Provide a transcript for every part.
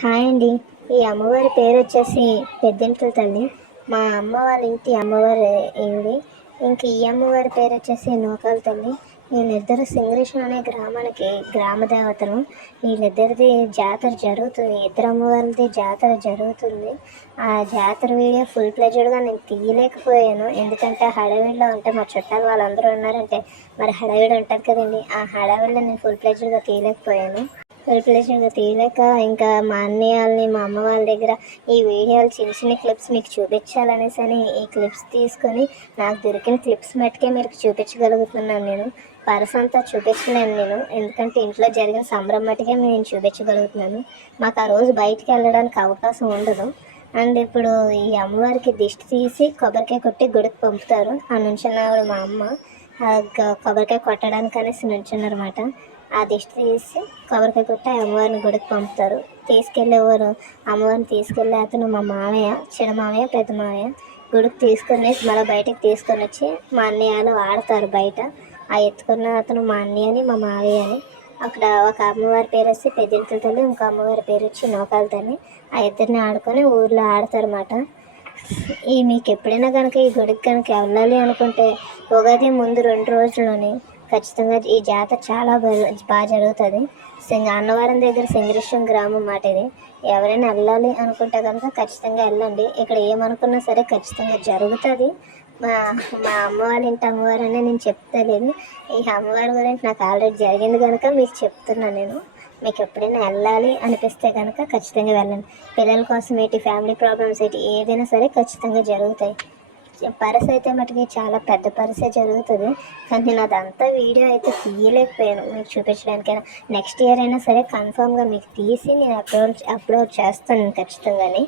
Hi అండి. ఈ అమ్మవారి పేరు వచ్చేసి పెద్దింట్ల తల్లి. మా అమ్మ వాళ్ళ ఇంటి అమ్మవారి ఈవిడి ఇంక ఈ అమ్మవారి పేరు వచ్చేసి నూకాల తల్లి. వీళ్ళిద్దరు సింగరేషన్ అనే గ్రామానికి గ్రామ దేవతలు. వీళ్ళిద్దరిది జాతర జరుగుతుంది. ఇద్దరు అమ్మవారిది జాతర జరుగుతుంది. ఆ జాతర వీడియో ఫుల్ ప్లెజర్గా నేను తీయలేకపోయాను. ఎందుకంటే హడావిడిలో ఉంటే మా చుట్టాలు వాళ్ళందరూ ఉన్నారంటే మరి హడావిడి ఉంటుంది కదండి. ఆ హడావిడిలో నేను ఫుల్ ప్లెజర్గా తీయలేకపోయాను. ప్రిపరేషన్గా తీయలేక ఇంకా మా అన్నయ్య వాళ్ళని మా అమ్మ వాళ్ళ దగ్గర ఈ వీడియోలు చిన్న చిన్న క్లిప్స్ మీకు చూపించాలనేసి అని ఈ క్లిప్స్ తీసుకొని నాకు దొరికిన క్లిప్స్ మట్టుకే మీరు చూపించగలుగుతున్నాను నేను. పర్స్ అంతా చూపించలేను నేను. ఎందుకంటే ఇంట్లో జరిగిన సంబరం మట్టుకే నేను చూపించగలుగుతున్నాను. మాకు ఆ రోజు బయటికి వెళ్ళడానికి అవకాశం ఉండదు. అండ్ ఇప్పుడు ఈ అమ్మవారికి దిష్టి తీసి కొబ్బరికాయ కొట్టి గుడికి పంపుతారు. ఆ నుంచున్న మా అమ్మ. కొబ్బరికాయ కొట్టడానికి అనేసి నుంచున్నారన్నమాట. ఆ దిష్టి తీసి కొబ్బరికాయ కొట్టి అమ్మవారిని గుడికి పంపుతారు. తీసుకెళ్ళేవారు అమ్మవారిని తీసుకెళ్ళే అతను మా మామయ్య చిన్న మామయ్య పెద్ద మామయ్య. గుడికి తీసుకొని మళ్ళీ బయటకు తీసుకొని వచ్చి మా అన్నయ్యలు ఆడతారు బయట. ఆ ఎత్తుకున్న అతను మా అన్నయ్య అని మా మావయ్య అని అక్కడ ఒక అమ్మవారి పేరు వచ్చి పెద్దింటి తల్లి ఇంకో అమ్మవారి పేరు వచ్చి నోకాల తల్లి ఆ ఇద్దరిని ఆడుకొని ఊర్లో ఆడతారన్నమాట. ఈ మీకు ఎప్పుడైనా కనుక ఈ గుడికి కనుక వెళ్ళాలి అనుకుంటే ఉగాది ముందు రెండు రోజుల్లోనే ఖచ్చితంగా ఈ జాతర చాలా బాగా జరుగుతుంది. సింగ అన్నవరం దగ్గర సింగరేశ్వరం గ్రామం మాట ఇది. ఎవరైనా వెళ్ళాలి అనుకుంటే కనుక ఖచ్చితంగా వెళ్ళండి. ఇక్కడ ఏమనుకున్నా సరే ఖచ్చితంగా జరుగుతుంది. మా మా అమ్మవారి ఇంటి అమ్మవారు అనే నేను చెప్తలేదు ఈ అమ్మవారి గురించి నాకు ఆల్రెడీ జరిగింది కనుక మీకు చెప్తున్నాను నేను. మీకు ఎప్పుడైనా వెళ్ళాలి అనిపిస్తే కనుక ఖచ్చితంగా వెళ్ళండి. పిల్లల కోసం ఏంటి ఫ్యామిలీ ప్రాబ్లమ్స్ ఏంటి ఏదైనా సరే ఖచ్చితంగా జరుగుతాయి. పరస అయితే మటుకి చాలా పెద్ద పరస జరుగుతుంది. కానీ నేను అదంతా వీడియో అయితే తీయలేకపోయాను. మీకు చూపించడానికైనా నెక్స్ట్ ఇయర్ అయినా సరే కన్ఫామ్గా మీకు తీసి నేను అప్లోడ్ అప్లోడ్ చేస్తాను ఖచ్చితంగానే.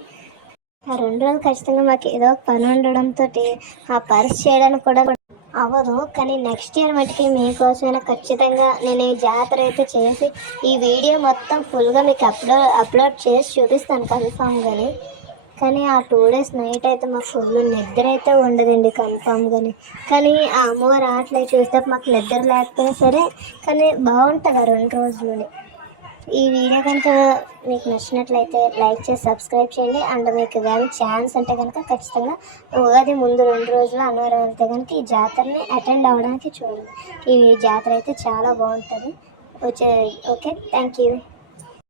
ఆ రెండు రోజులు ఖచ్చితంగా మాకు ఏదో ఒక పని ఉండడంతో ఆ పర్స్ చేయడానికి కూడా అవ్వదు. కానీ నెక్స్ట్ ఇయర్ మటుకి మీకోసమైనా ఖచ్చితంగా నేను ఈ జాతర అయితే చేసి ఈ వీడియో మొత్తం ఫుల్గా మీకు అప్లోడ్ అప్లోడ్ చేసి చూపిస్తాను కన్ఫామ్గానే. కానీ ఆ టూ డేస్ నైట్ అయితే మాకు ఫుల్ నిద్ర అయితే ఉండదండి కన్ఫామ్గాని కానీ ఆ అమ్మవారి ఆటలు చూస్తే మాకు నిద్ర లేకపోయినా సరే కానీ బాగుంటుంది ఆ రెండు రోజులని ఈ వీడియో కనుక మీకు నచ్చినట్లయితే లైక్ చేసి సబ్స్క్రైబ్ చేయండి. అండ్ మీకు కానీ ఛాన్స్ అంటే కనుక ఖచ్చితంగా ఉగాది ముందు రెండు రోజులు అన్నవరం వెళ్తే కనుక ఈ జాతరని అటెండ్ అవ్వడానికి చూడండి. ఈ జాతర అయితే చాలా బాగుంటుంది. వచ్చే ఓకే థ్యాంక్ యూ.